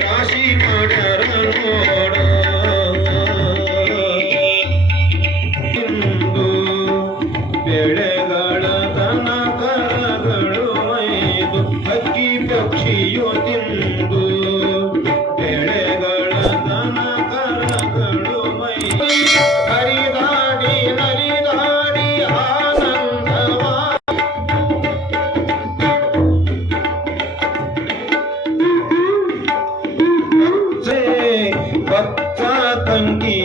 ರಾಶಿ ಮಾಡ್ಯಾರ ನೋಡ ಇಂದು ಬೆಳೆಗಳ ದನ ಕರಗಳು ಮೈದು ಹಕ್ಕಿ ಪಕ್ಷಿಯು ತಿಂದು ಬೆಳೆಗಳ ದನ ಕರಗಳು ಮೈದು ಹರಿದಾಡಿ ನರಿದಾಡಿ ಆನಂದವ ಭಕ್ತ ತಂಗಿ